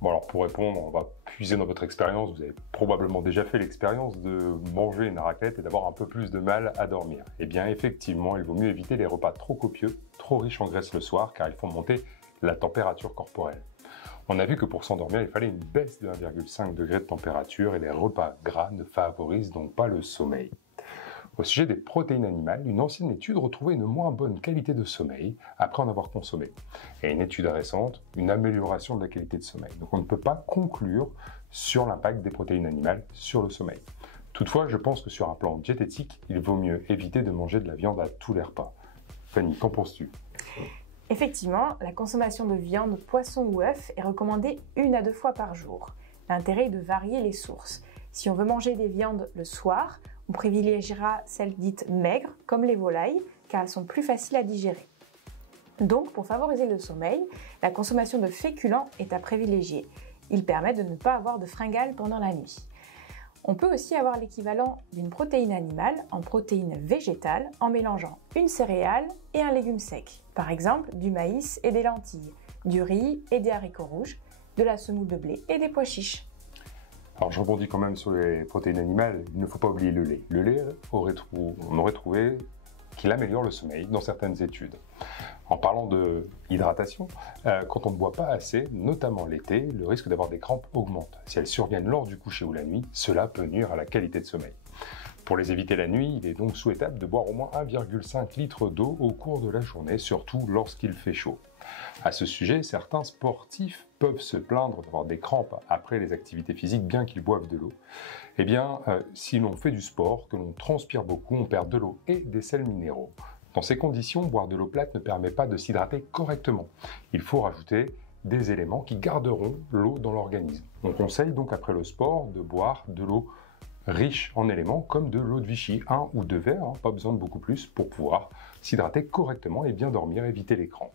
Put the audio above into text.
Bon alors pour répondre, on va puiser dans votre expérience. Vous avez probablement déjà fait l'expérience de manger une raclette et d'avoir un peu plus de mal à dormir. Eh bien effectivement, il vaut mieux éviter les repas trop copieux, trop riches en graisse le soir, car ils font monter la température corporelle. On a vu que pour s'endormir, il fallait une baisse de 1,5 degré de température et les repas gras ne favorisent donc pas le sommeil. Au sujet des protéines animales, une ancienne étude retrouvait une moins bonne qualité de sommeil après en avoir consommé. Et une étude récente, une amélioration de la qualité de sommeil. Donc on ne peut pas conclure sur l'impact des protéines animales sur le sommeil. Toutefois, je pense que sur un plan diététique, il vaut mieux éviter de manger de la viande à tous les repas. Fanny, qu'en penses-tu ? Effectivement, la consommation de viande, poisson ou œufs est recommandée 1 à 2 fois par jour. L'intérêt est de varier les sources. Si on veut manger des viandes le soir, on privilégiera celles dites maigres, comme les volailles, car elles sont plus faciles à digérer. Donc, pour favoriser le sommeil, la consommation de féculents est à privilégier. Il permet de ne pas avoir de fringales pendant la nuit. On peut aussi avoir l'équivalent d'une protéine animale en protéine végétale en mélangeant une céréale et un légume sec. Par exemple, du maïs et des lentilles, du riz et des haricots rouges, de la semoule de blé et des pois chiches. Alors je rebondis quand même sur les protéines animales, il ne faut pas oublier le lait. Le lait, on aurait trouvé qu'il améliore le sommeil dans certaines études. En parlant de hydratation, quand on ne boit pas assez, notamment l'été, le risque d'avoir des crampes augmente. Si elles surviennent lors du coucher ou la nuit, cela peut nuire à la qualité de sommeil. Pour les éviter la nuit, il est donc souhaitable de boire au moins 1,5 litre d'eau au cours de la journée, surtout lorsqu'il fait chaud. À ce sujet, certains sportifs peuvent se plaindre d'avoir des crampes après les activités physiques, bien qu'ils boivent de l'eau. Eh bien, si l'on fait du sport, que l'on transpire beaucoup, on perd de l'eau et des sels minéraux. Dans ces conditions, boire de l'eau plate ne permet pas de s'hydrater correctement. Il faut rajouter des éléments qui garderont l'eau dans l'organisme. On conseille donc après le sport de boire de l'eau riche en éléments comme de l'eau de Vichy, 1 ou 2 verres, pas besoin de beaucoup plus pour pouvoir s'hydrater correctement et bien dormir, éviter les crampes.